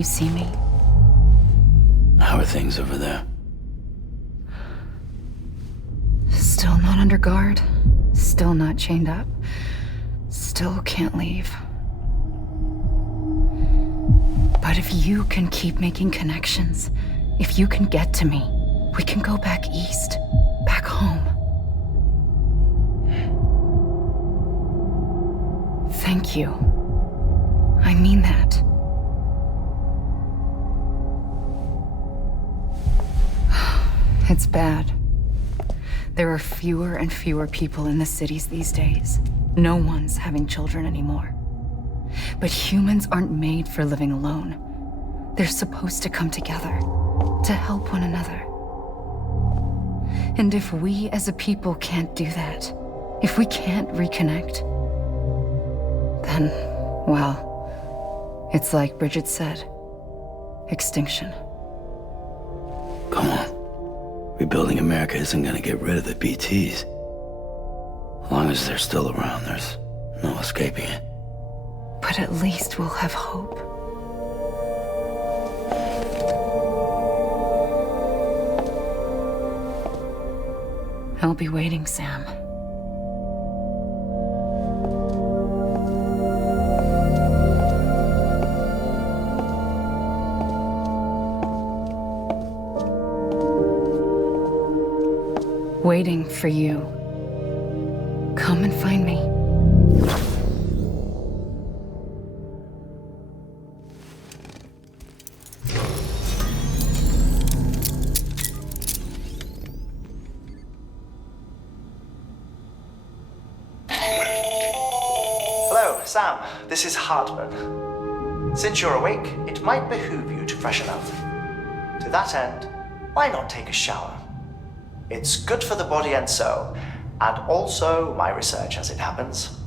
You see me? How are things over there? Still not under guard. Still not chained up. Still can't leave. But if you can keep making connections, if you can get to me, we can go back east, back home. Thank you. I mean that. It's bad. There are fewer and fewer people in the cities these days. No one's having children anymore. But humans aren't made for living alone. They're supposed to come together, to help one another. And if we as a people can't do that, if we can't reconnect, then, well, it's like Bridget said, extinction. Come on. Rebuilding America isn't gonna get rid of the BTs. As long as they're still around, there's no escaping it. But at least we'll have hope. I'll be waiting, Sam. Waiting for you. Come and find me. Hello, Sam. This is Hartman. Since you're awake, it might behoove you to freshen up. To that end, why not take a shower? It's good for the body and soul, and also my research as it happens.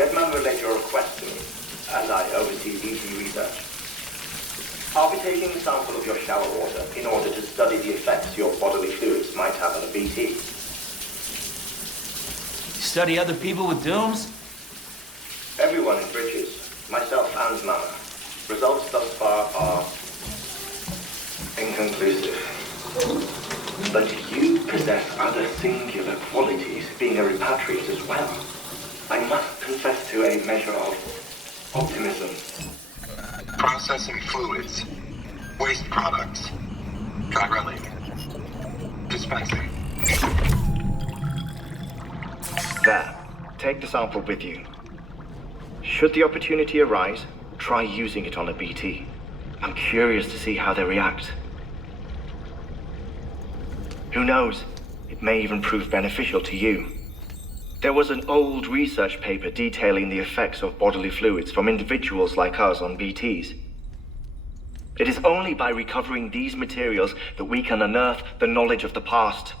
Deadman relayed your request to me, and I oversee BT research. I'll be taking a sample of your shower water in order to study the effects your bodily fluids might have on a BT. Study other people with dooms? Everyone in Bridges, myself and Mama. Results thus far are inconclusive. But you possess other singular qualities, being a repatriate as well. I must confess to a measure of optimism. Processing fluids. Waste products. Drilling. Dispensing. There. Take the sample with you. Should the opportunity arise, try using it on a BT. I'm curious to see how they react. Who knows? It may even prove beneficial to you. There was an old research paper detailing the effects of bodily fluids from individuals like us on BTs. It is only by recovering these materials that we can unearth the knowledge of the past.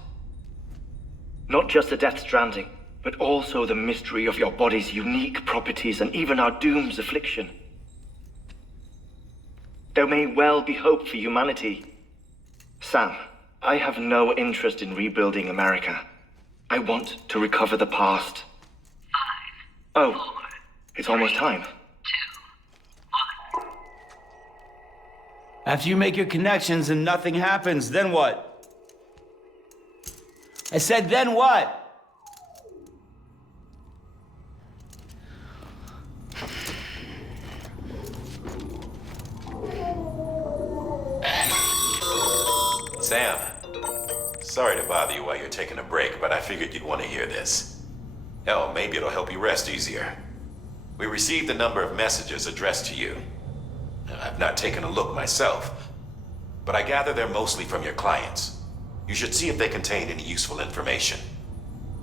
Not just the Death Stranding, but also the mystery of your body's unique properties and even our doom's affliction. There may well be hope for humanity. Sam, I have no interest in rebuilding America. I want to recover the past. 5, Oh, 4, it's almost time. 2, 1. After you make your connections and nothing happens, then what? I said, then what? Sam, sorry to bother you while you're taking a break, but I figured you'd want to hear this. Hell, maybe it'll help you rest easier. We received a number of messages addressed to you. I've not taken a look myself, but I gather they're mostly from your clients. You should see if they contain any useful information.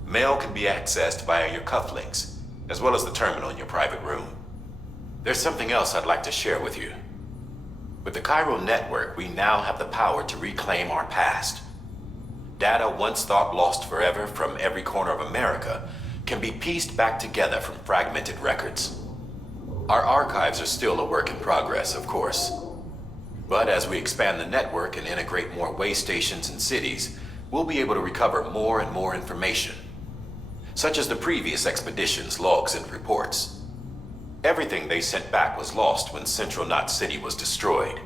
Mail can be accessed via your cufflinks, as well as the terminal in your private room. There's something else I'd like to share with you. With the Chiral network, we now have the power to reclaim our past. Data once thought lost forever from every corner of America can be pieced back together from fragmented records. Our archives are still a work in progress, of course. But as we expand the network and integrate more way stations and cities, we'll be able to recover more and more information, such as the previous expedition's logs and reports. Everything they sent back was lost when Central Knot City was destroyed.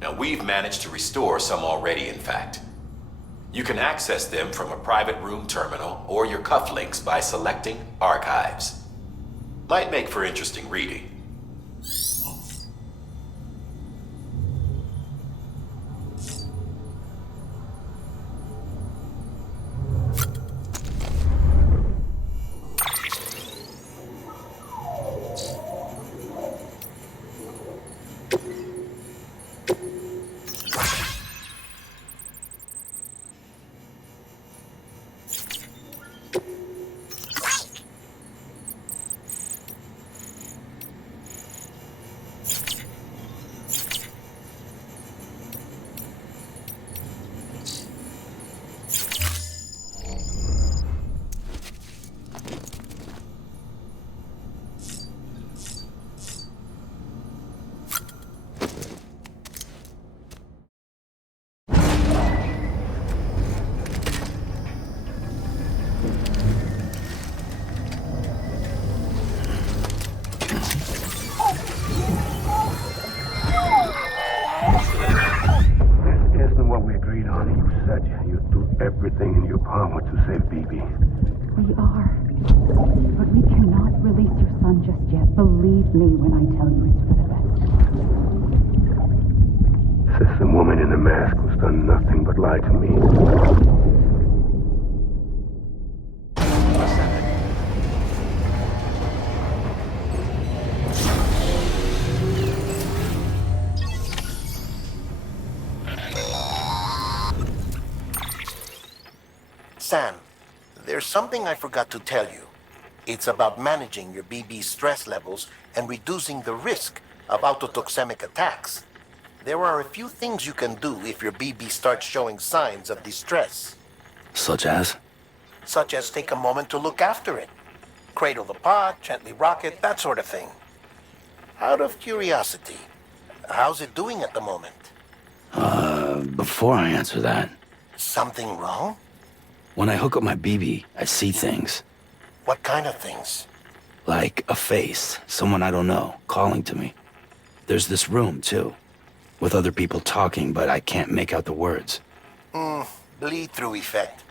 Now, we've managed to restore some already, in fact. You can access them from a private room terminal or your cufflinks by selecting Archives. Might make for interesting reading. Everything in your power to save BB. We are. But we cannot release your son just yet. Believe me when I tell you it's for the best. Says the woman in the mask who's done nothing but lie to me. Sam, there's something I forgot to tell you. It's about managing your BB stress levels and reducing the risk of autotoxemic attacks. There are a few things you can do if your BB starts showing signs of distress. Such as? Such as take a moment to look after it. Cradle the pod, gently rock it, that sort of thing. Out of curiosity, how's it doing at the moment? Before I answer that, Something wrong? when I hook up my BB, I see things. What kind of things? Like a face, someone I don't know, calling to me. There's this room, too, with other people talking, but I can't make out the words. Bleed-through effect.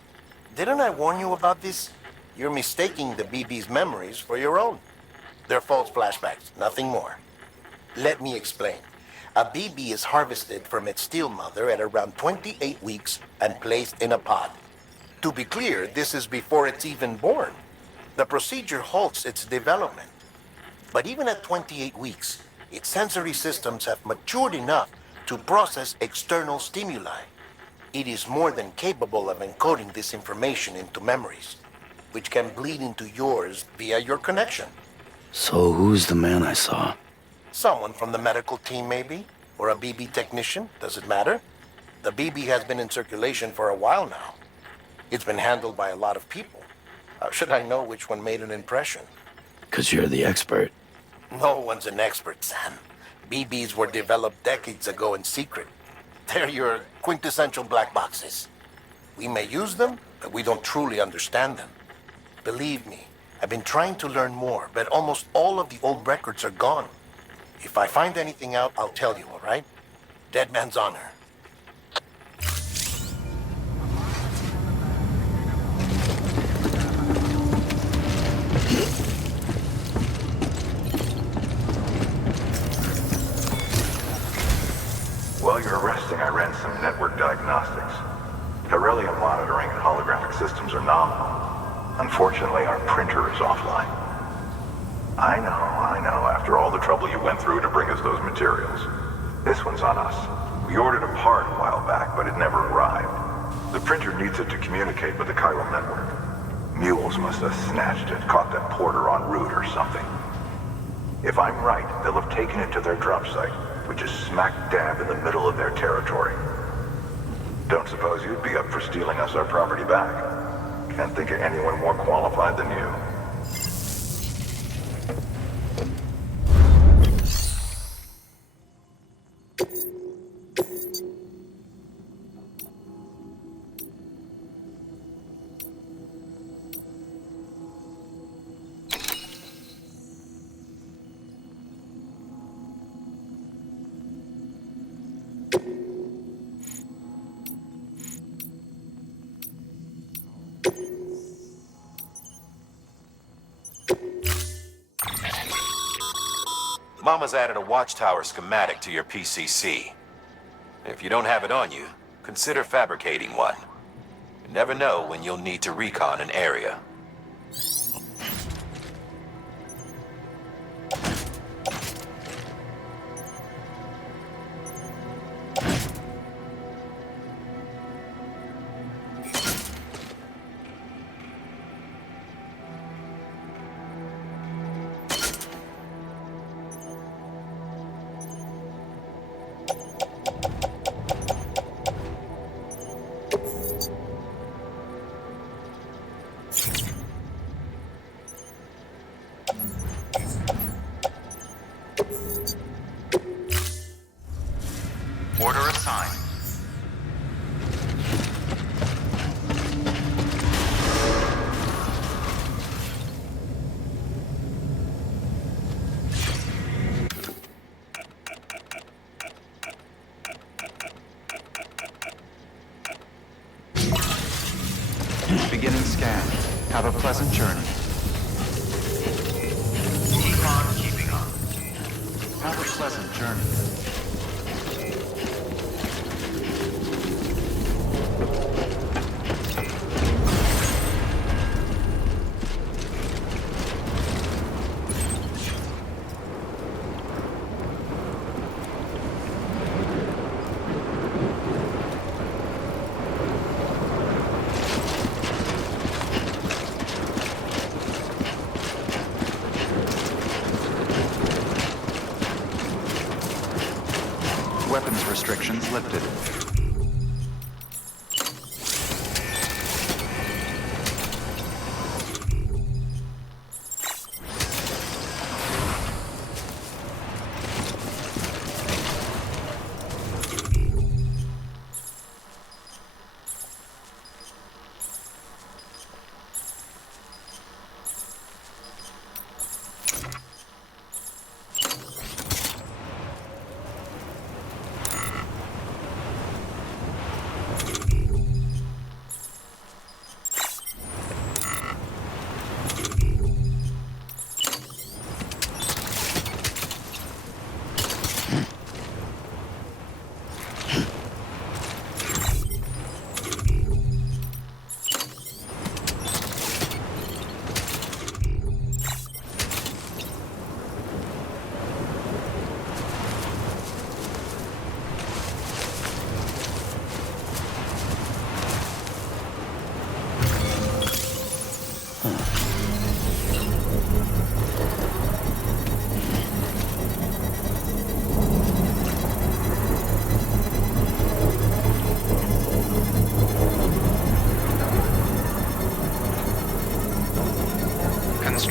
Didn't I warn you about this? You're mistaking the BB's memories for your own. They're false flashbacks, nothing more. Let me explain. A BB is harvested from its steel mother at around 28 weeks and placed in a pod. To be clear, this is before it's even born. The procedure halts its development. But even at 28 weeks, its sensory systems have matured enough to process external stimuli. It is more than capable of encoding this information into memories, which can bleed into yours via your connection. So who's the man I saw? Someone from the medical team, maybe? Or a BB technician? Does it matter? The BB has been in circulation for a while now. It's been handled by a lot of people. How should I know which one made an impression? 'Cause you're the expert. No one's an expert, Sam. BBs were developed decades ago in secret. They're your quintessential black boxes. We may use them, but we don't truly understand them. Believe me, I've been trying to learn more, but almost all of the old records are gone. If I find anything out, I'll tell you, all right? Dead man's honor. While you're resting, I ran some network diagnostics. Beryllium monitoring and holographic systems are nominal. Unfortunately, our printer is offline. I know. After all the trouble you went through to bring us those materials. This one's on us. We ordered a part a while back, but it never arrived. The printer needs it to communicate with the chiral network. Mules must have snatched it, caught that porter en route or something. If I'm right, they'll have taken it to their drop site, which is smack dab in the middle of their territory. Don't suppose you'd be up for stealing us our property back? Can't think of anyone more qualified than you. Mama's added a watchtower schematic to your PCC. If you don't have it on you, consider fabricating one. You never know when you'll need to recon an area. Order assigned. Beginning scan. Have a pleasant journey. Keep on keeping on. Have a pleasant journey. Weapons restrictions lifted.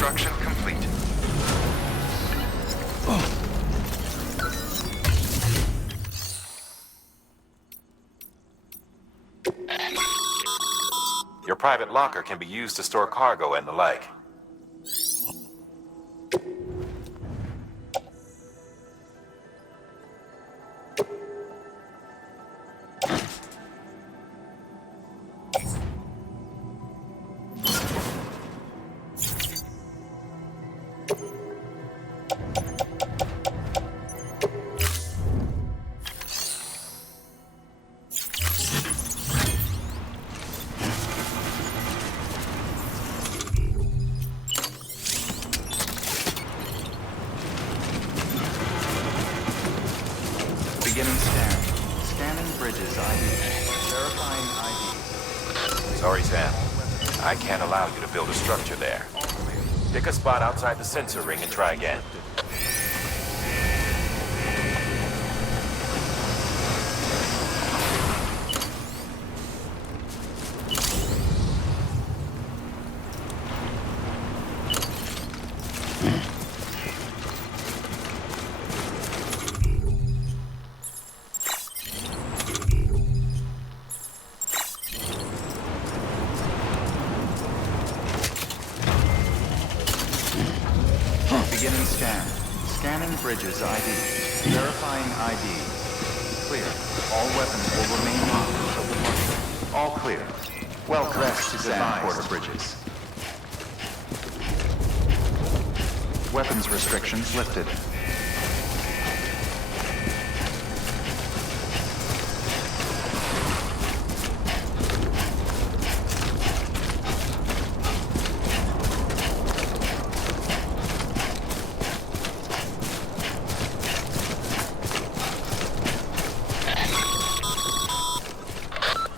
Construction complete. Your private locker can be used to store cargo and the like. Beginning scan. Scanning bridges ID. Verifying ID. Sorry, Sam. I can't allow you to build a structure there. Pick a spot outside the sensor ring and try again. Beginning scan. Scanning bridges ID. Verifying ID. Clear. All weapons will remain locked until departure. All clear. Welcome to Sand Porter Bridges. Weapons restrictions lifted.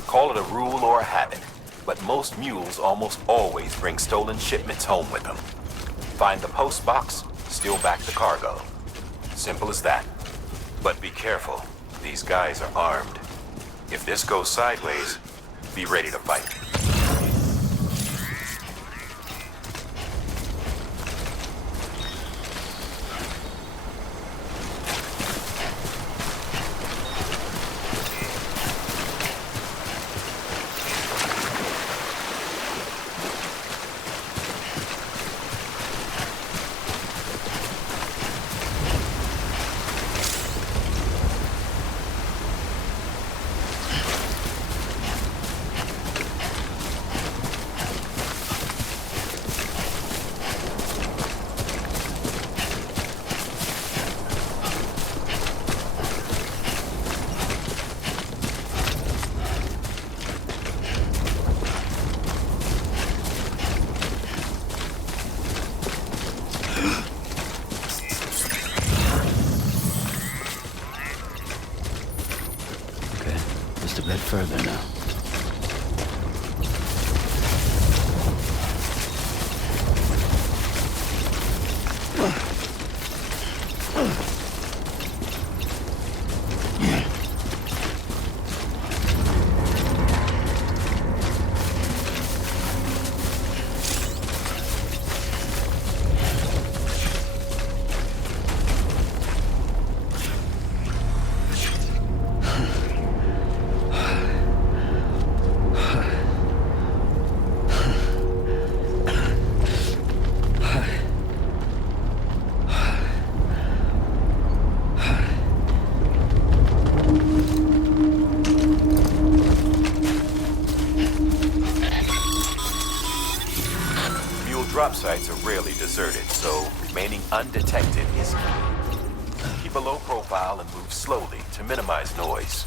Call it a rule or a habit, but most mules almost always bring stolen shipments home with them. Find the post box, steal back the cargo. Simple as that. But be careful. These guys are armed. If this goes sideways, be ready to fight. Just a bit further now. Drop sites are rarely deserted, so remaining undetected is key. Keep a low profile and move slowly to minimize noise.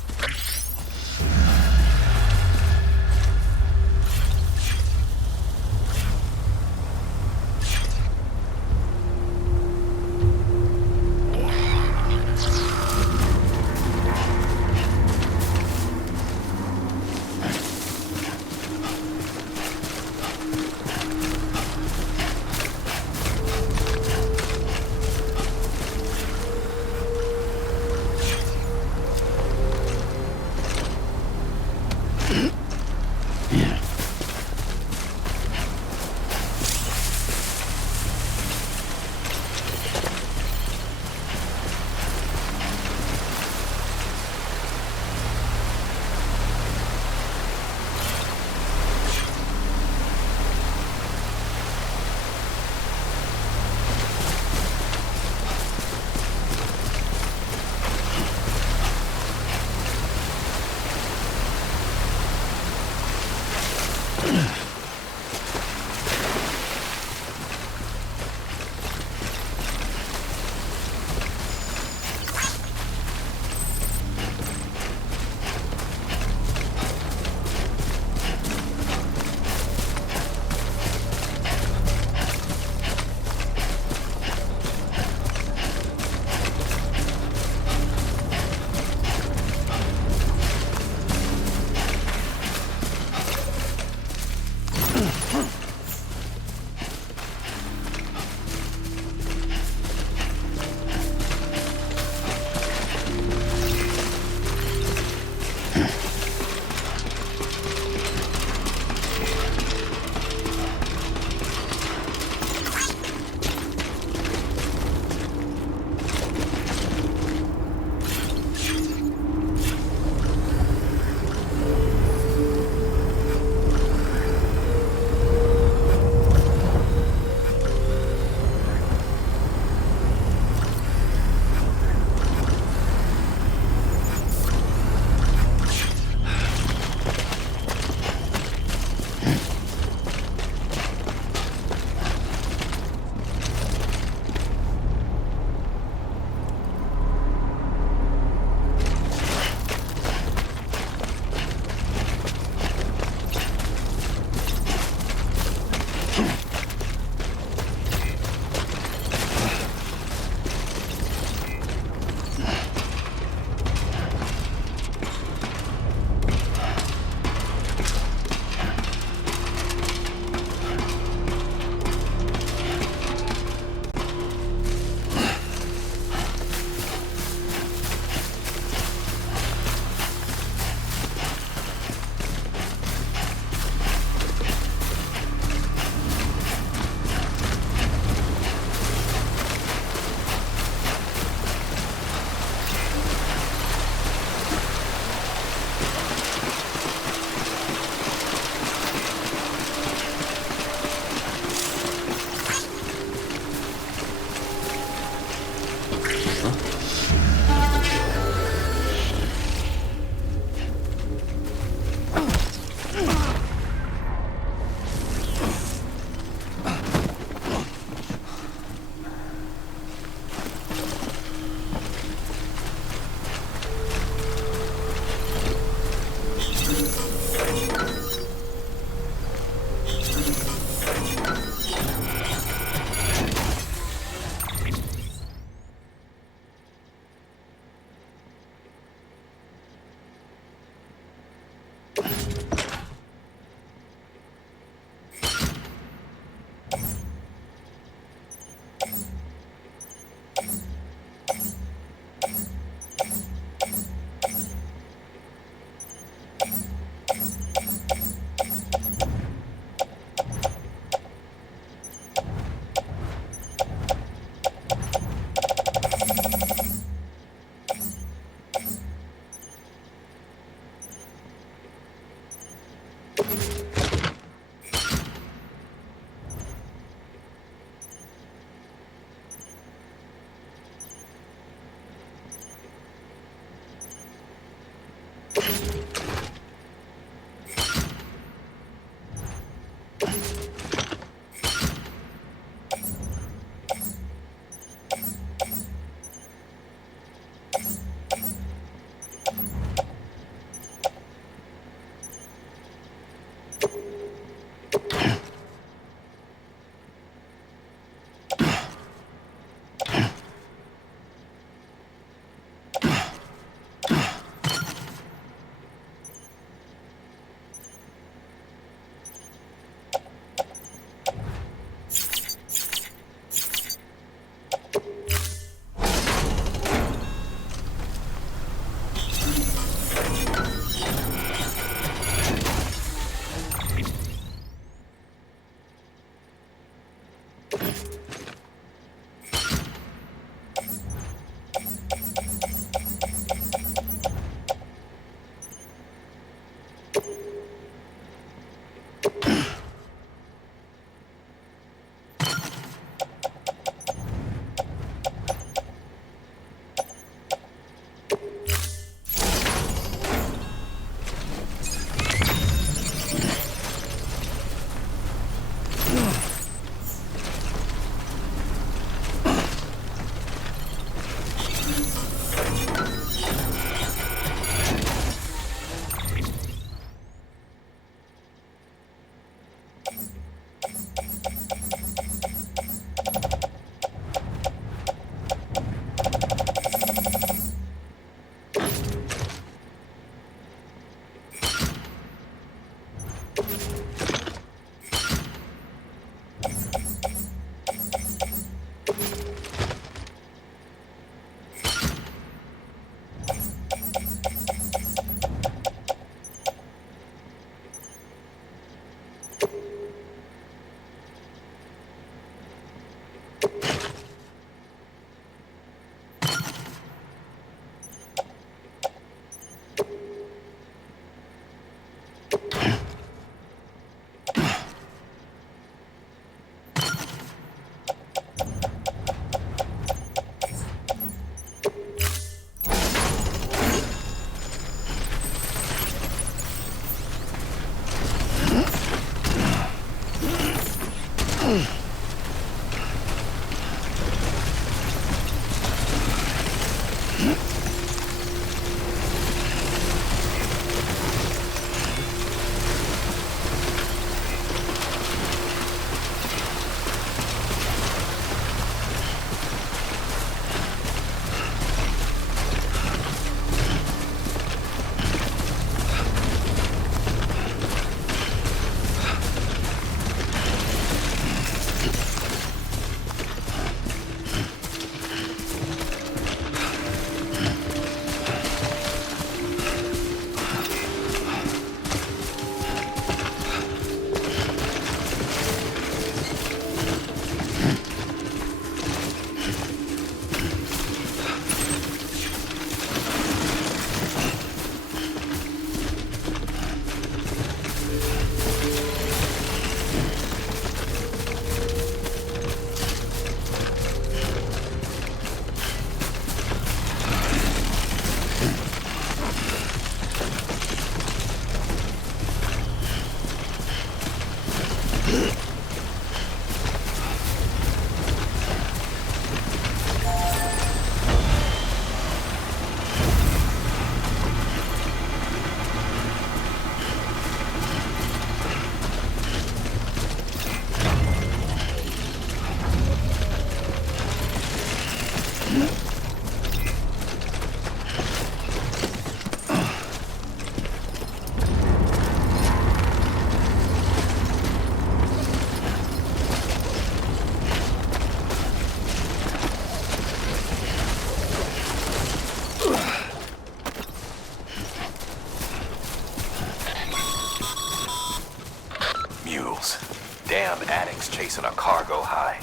Damn addicts chasing a cargo high.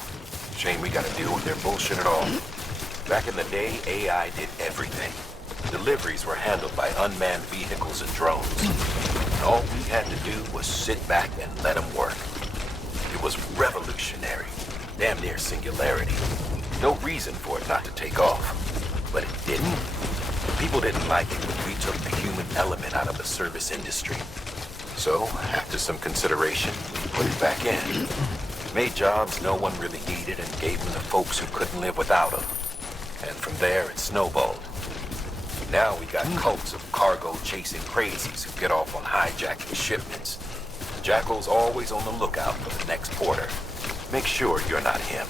Shame we gotta deal with their bullshit at all. Back in the day, AI did everything. Deliveries were handled by unmanned vehicles and drones. And all we had to do was sit back and let them work. It was revolutionary. Damn near singularity. No reason for it not to take off. But it didn't. People didn't like it when we took the human element out of the service industry. So, after some consideration, we put it back in. Made jobs no one really needed and gave them to folks who couldn't live without them. And from there, it snowballed. Now we got cults of cargo-chasing crazies who get off on hijacking shipments. Jackal's always on the lookout for the next porter. Make sure you're not him.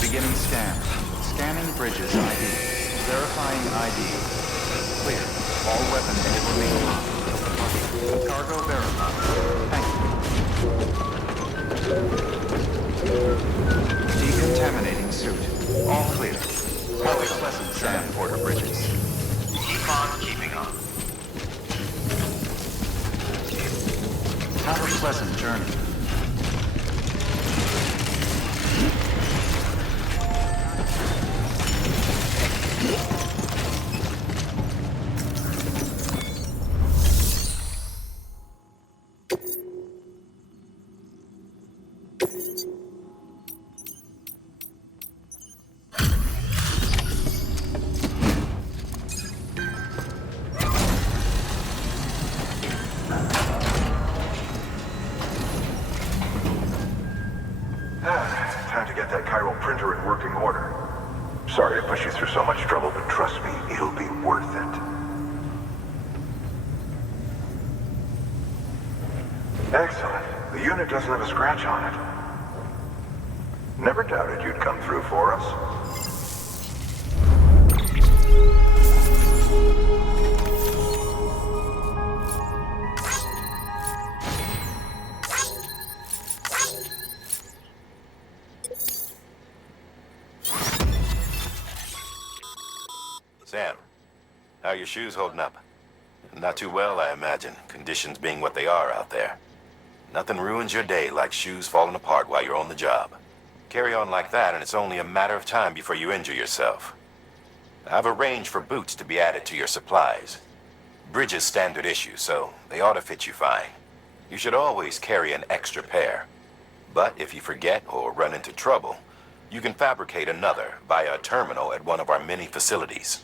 Beginning scan. Scanning bridges ID. Verifying ID. Clear. All weapons will remain on. Cargo verified. Thank you. Decontaminating suit. All clear. Have a pleasant Sam Porter Bridges. Keep on keeping on. Have a pleasant journey. chiral printer in working order. Sorry to push you through so much trouble, but trust me, it'll be worth it. Excellent. The unit doesn't have a scratch on it. Never doubted you'd come through for us. Sam, how are your shoes holding up? Not too well, I imagine, conditions being what they are out there. Nothing ruins your day like shoes falling apart while you're on the job. Carry on like that, and it's only a matter of time before you injure yourself. I've arranged for boots to be added to your supplies. Bridges standard issue, so they ought to fit you fine. You should always carry an extra pair. But if you forget or run into trouble, you can fabricate another via a terminal at one of our many facilities.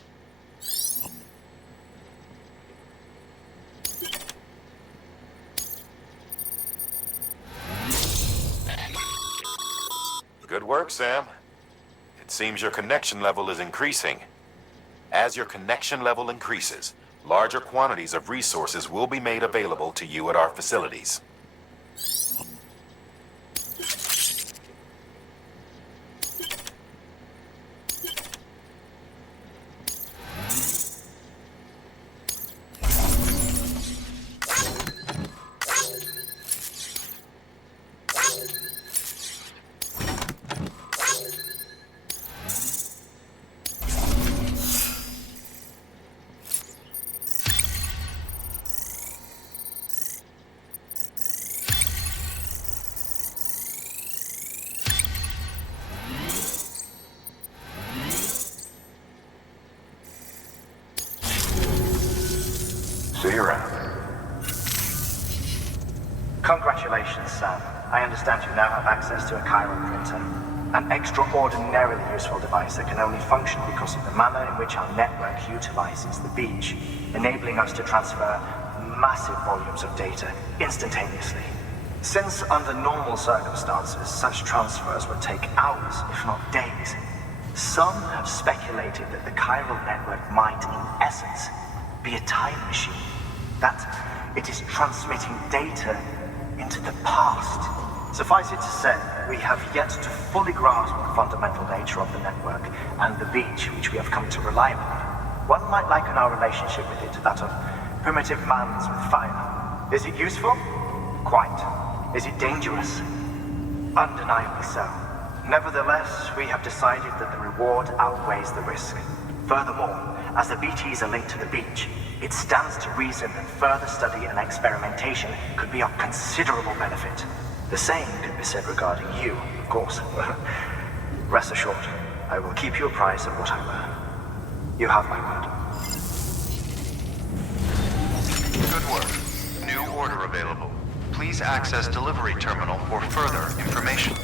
Good work, Sam. It seems your connection level is increasing. As your connection level increases, larger quantities of resources will be made available to you at our facilities. See you around. Congratulations, Sam. I understand you now have access to a chiral printer. An extraordinarily useful device that can only function because of the manner in which our network utilizes the beach, enabling us to transfer massive volumes of data instantaneously. Since under normal circumstances, such transfers would take hours, if not days, some have speculated that the chiral network might, in essence, be a time machine. That it is transmitting data into the past. Suffice it to say, we have yet to fully grasp the fundamental nature of the network and the beach which we have come to rely upon. One might liken our relationship with it to that of primitive mans with fire. Is it useful? Quite. Is it dangerous? Undeniably so. Nevertheless, we have decided that the reward outweighs the risk. Furthermore, as the BTs are linked to the beach, it stands to reason that further study and experimentation could be of considerable benefit. The same could be said regarding you, of course. Rest assured, I will keep you apprised of what I learn. You have my word. Good work. New order available. Please access delivery terminal for further information.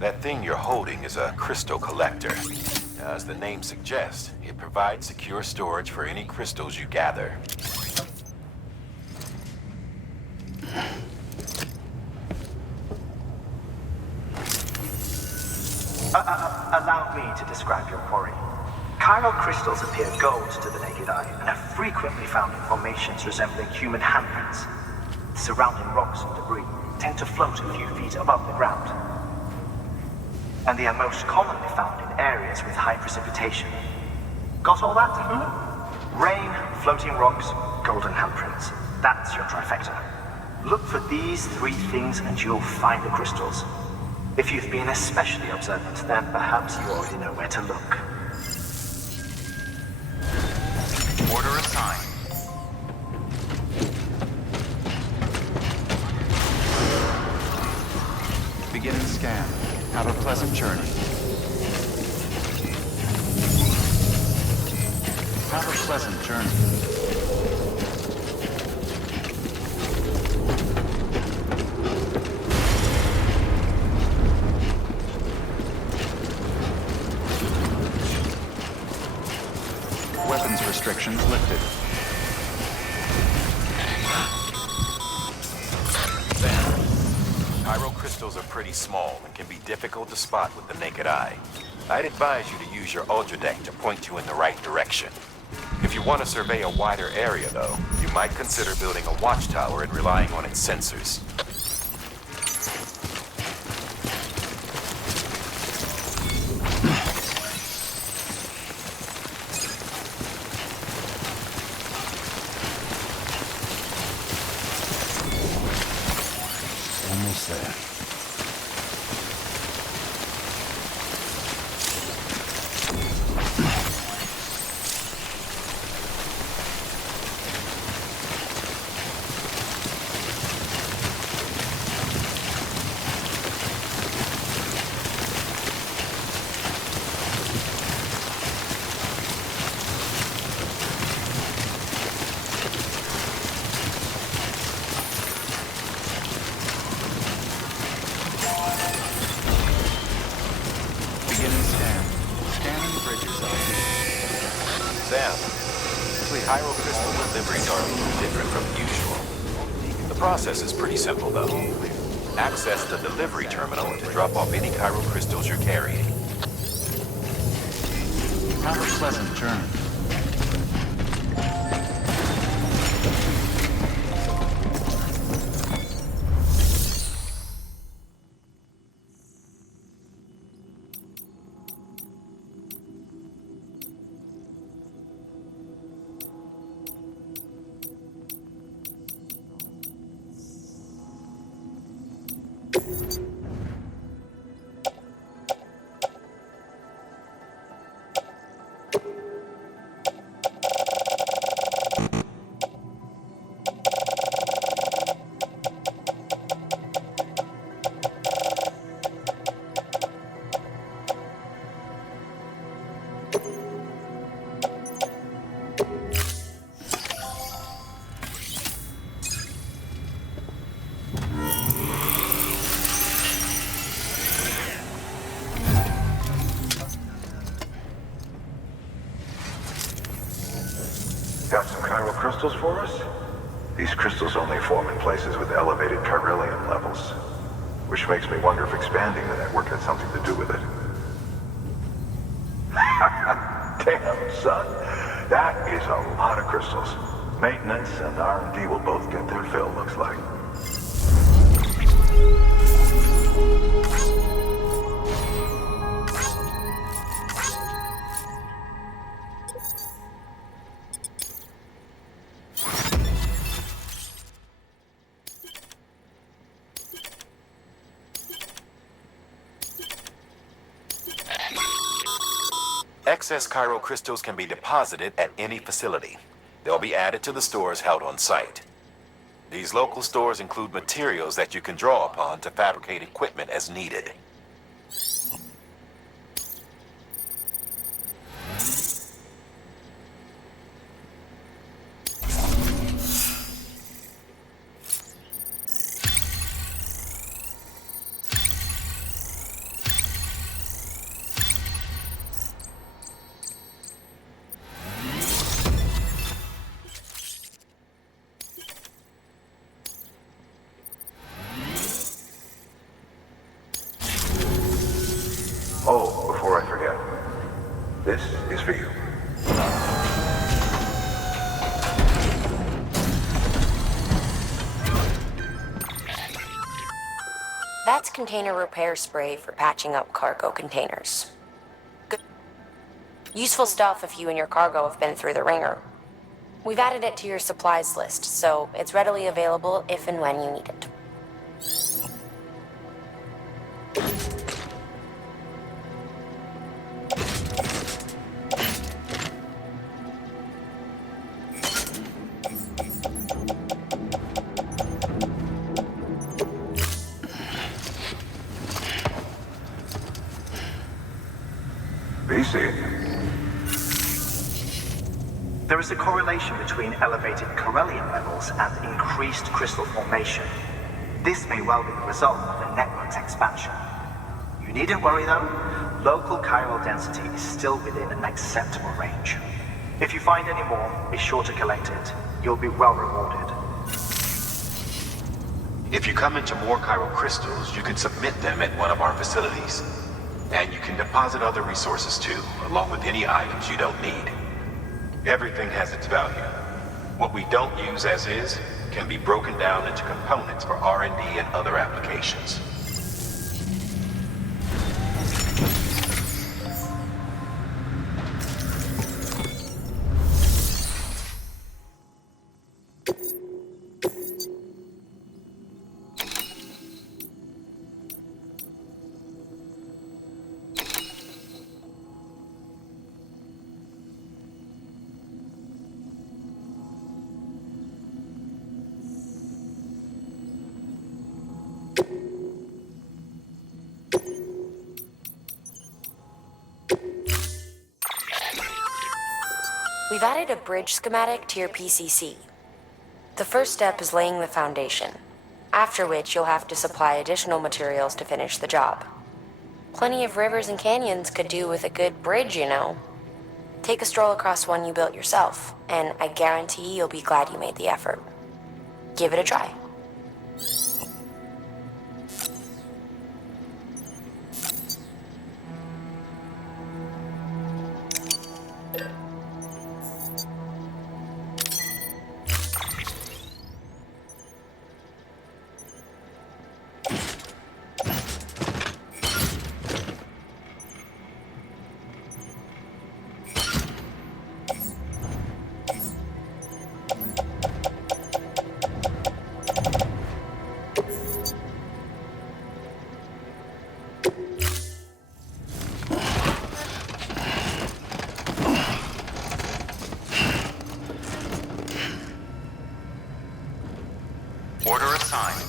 That thing you're holding is a crystal collector. As the name suggests, it provides secure storage for any crystals you gather. Allow me to describe your quarry. Chiral crystals appear gold to the naked eye and are frequently found in formations resembling human handprints. Surrounding rocks and debris tend to float a few feet above the ground. And they are most commonly found in areas with high precipitation. Got all that? Rain, floating rocks, golden handprints. That's your trifecta. Look for these three things and you'll find the crystals. If you've been especially observant, then perhaps you already know where to look. Order assigned. Beginning scan. Have a pleasant journey. Have a pleasant journey. Weapons restrictions lifted. Sam, chiral crystals are pretty small and can be difficult to spot with the naked eye. I'd advise you to use your ultra deck to point you in the right direction. If you want to survey a wider area, though, you might consider building a watchtower and relying on its sensors. Almost there. Sam, chiral crystal deliveries are a little different from usual. The process is pretty simple, though. Access the delivery terminal to drop off any chiral crystals you're carrying. Have a pleasant journey. Got some chiral crystals for us? These crystals only form in places with elevated chiralium levels, which makes me wonder if expanding the network had something to do with it. Damn, son. That is a lot of crystals. Maintenance and R&D will both get their fill, looks like. Excess chiral crystals can be deposited at any facility. They'll be added to the stores held on site. These local stores include materials that you can draw upon to fabricate equipment as needed. This is for you. That's container repair spray for patching up cargo containers. Good. Useful stuff if you and your cargo have been through the ringer. We've added it to your supplies list, so it's readily available if and when you need it. There is a correlation between elevated Corellian levels and increased crystal formation. This may well be the result of the network's expansion. You needn't worry though, local chiral density is still within an acceptable range. If you find any more, be sure to collect it. You'll be well rewarded. If you come into more chiral crystals, you can submit them at one of our facilities. And you can deposit other resources too, along with any items you don't need. Everything has its value. What we don't use as is can be broken down into components for R&D and other applications. We've added a bridge schematic to your PCC. The first step is laying the foundation, after which you'll have to supply additional materials to finish the job. Plenty of rivers and canyons could do with a good bridge, you know. Take a stroll across one you built yourself, and I guarantee you'll be glad you made the effort. Give it a try. Order assigned.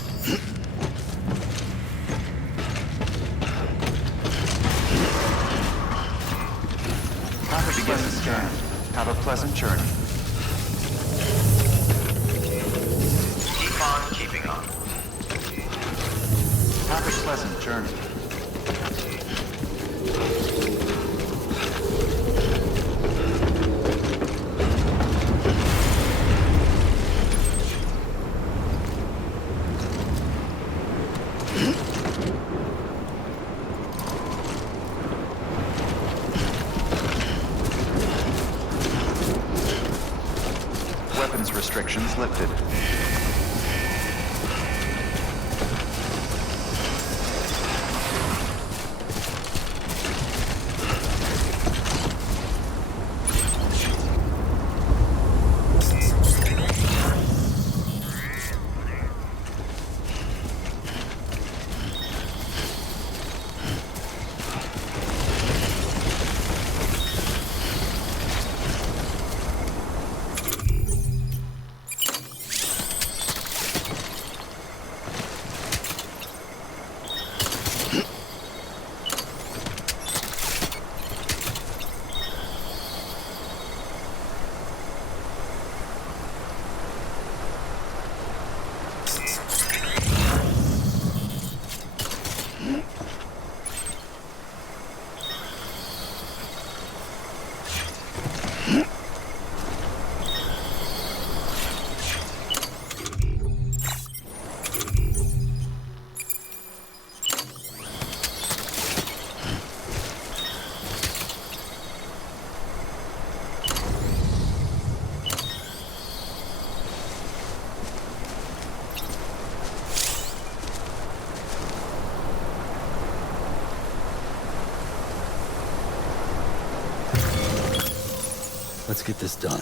Traffic begins to scan. Have a pleasant journey. Keep on keeping on. Have a pleasant journey. Weapons restrictions lifted. Let's get this done.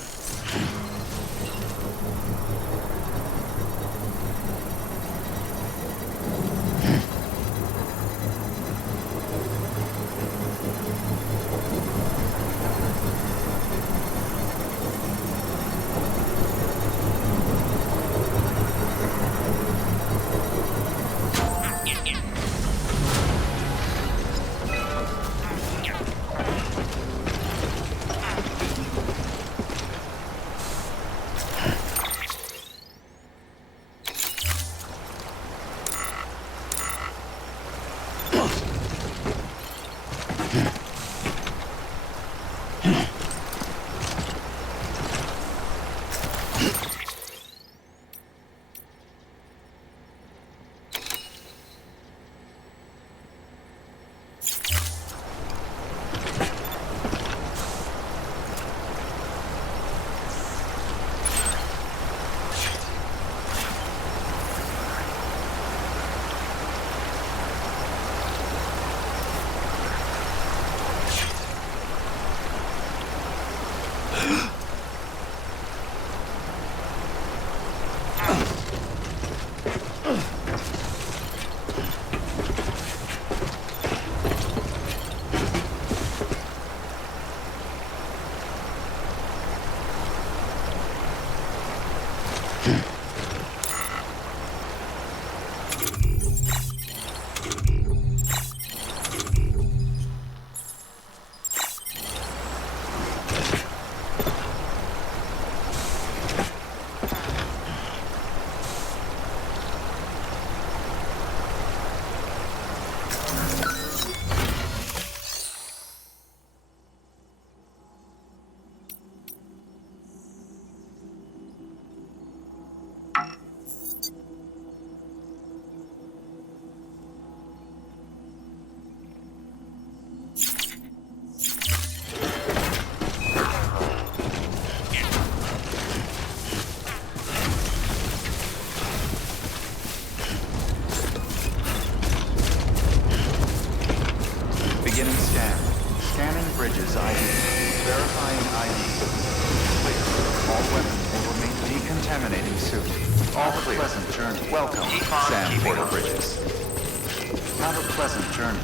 Beginning scan. Scanning bridges ID. Verifying ID. Clear. All weapons will remain decontaminating suit. All clear. Pleasant journey. Welcome, Sam Porter Bridges. Have a pleasant journey.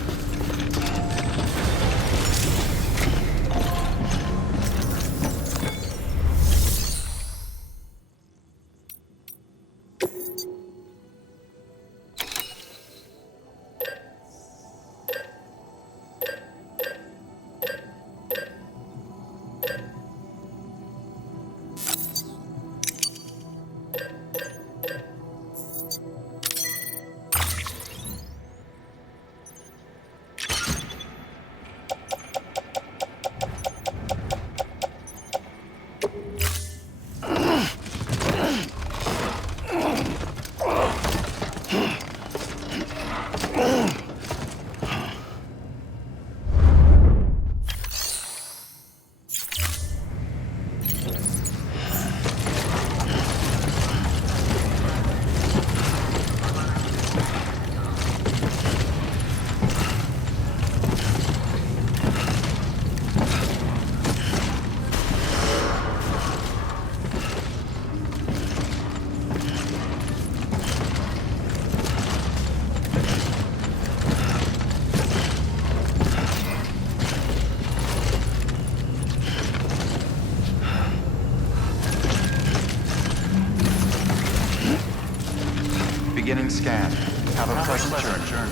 Beginning scan. Have a pleasant journey.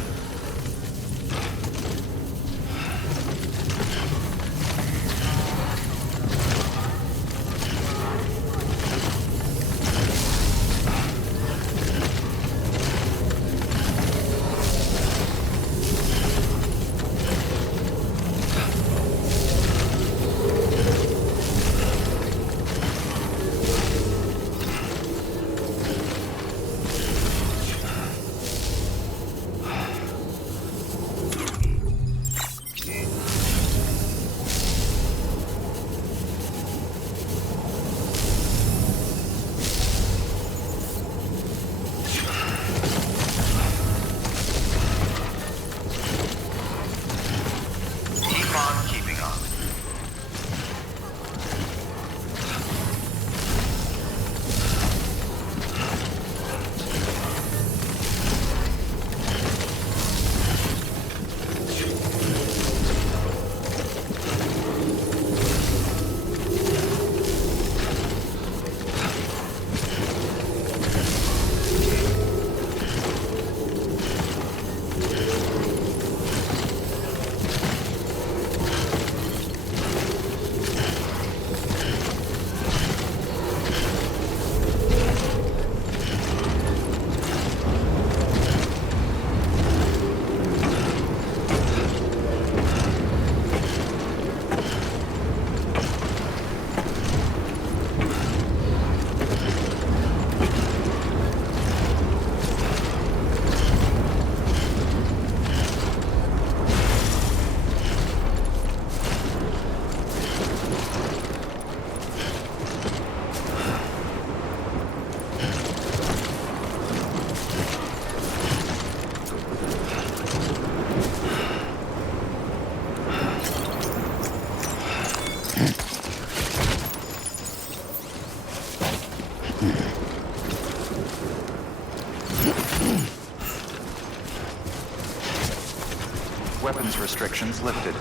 Weapons restrictions lifted.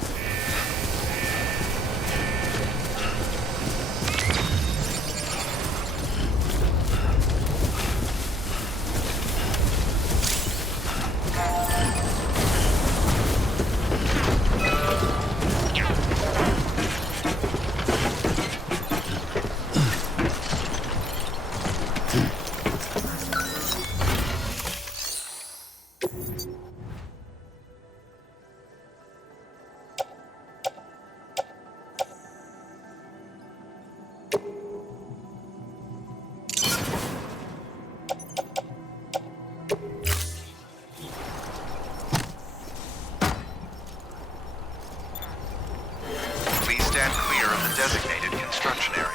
Stand clear of the designated construction area.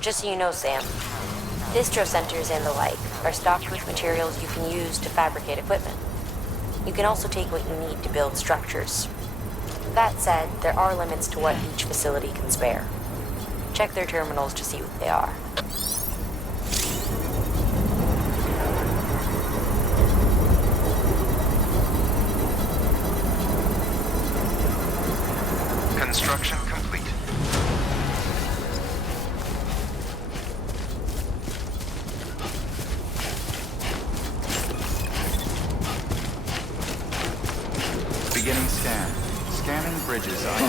Just so you know, Sam, distro centers and the like are stocked with materials you can use to fabricate equipment. You can also take what you need to build structures. That said, there are limits to what each facility can spare. Check their terminals to see what they are. Construction complete. Beginning scan. Scanning bridges ID.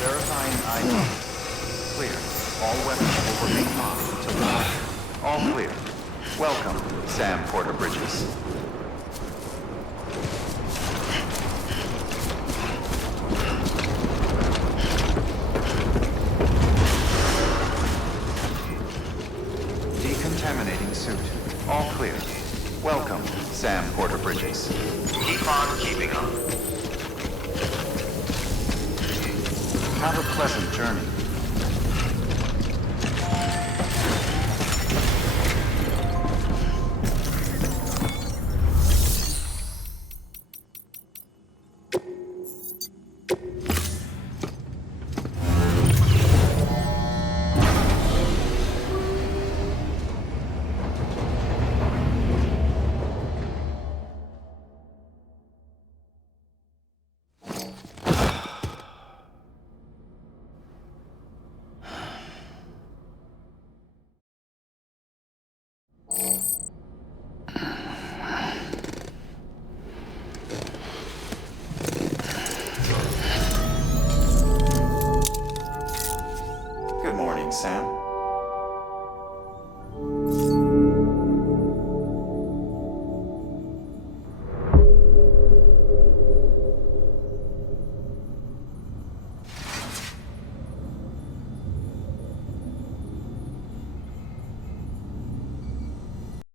Verifying ID. Clear. All weapons will remain locked until delivered. All clear. Welcome, Sam Porter Bridges. Decontaminating suit. All clear. Welcome, Sam Porter Bridges. Keep on keeping on. Have a pleasant journey. Good morning, Sam.